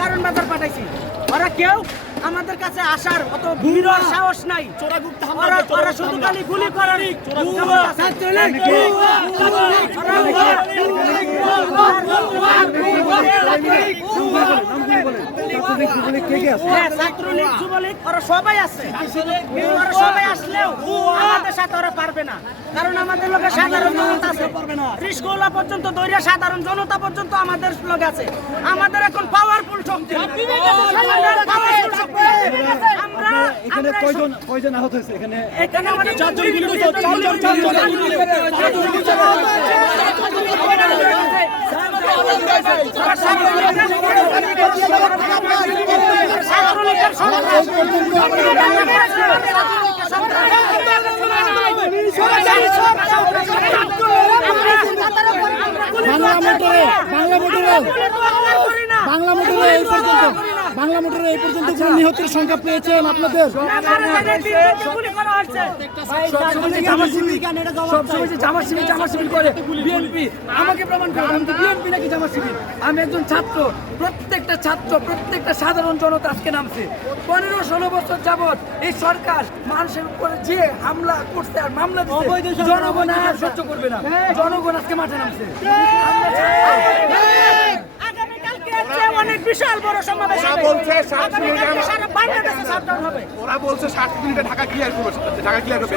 কারণ বাজার পাঠাইছি, ওরা কেউ আমাদের কাছে আসার অত ভিড় সাহস নাই। ওরা শুধু খালি গুলি করার ছাত্রলীগ যুবলীগ ওরা সবাই আছে, ওরা সবাই আসলেও আমাদের সাথে ওরা পারবে না, কারণ আমাদের লোকে সাধারণ জনতা আছে, রিস্কওয়ালা পর্যন্ত দৈরা সাধারণ জনতা পর্যন্ত আমাদের লোক আছে। আমাদের এখন পাওয়ারফুল শক্তি। আমরা এখানে কয়জন আহত হয়েছে? এখানে আমাদের বাংলা মোটরে এই পর্যন্ত কোন নিহতের সংখ্যা পেয়েছেন আপনাদের? বিএনপি আমাকে প্রমাণ করে, আমি তো বিএনপি নাকি জামাত শিবির? আমি একজন ছাত্র, প্রত্যেকটা সাধারণ জনতা আজকে নামছে। 15-16 বছর যাবৎ এই সরকার মানুষের উপরে যে হামলা করছে আর মামলা দিচ্ছে, জনগণ আর সহ্য করবে না, জনগণ আজকে মাঠে নামছে। অনেক বিশাল বড় সমাবেশ হবে। ওরা বলছে 60 মিনিটে ঢাকা ক্লিয়ার করবে।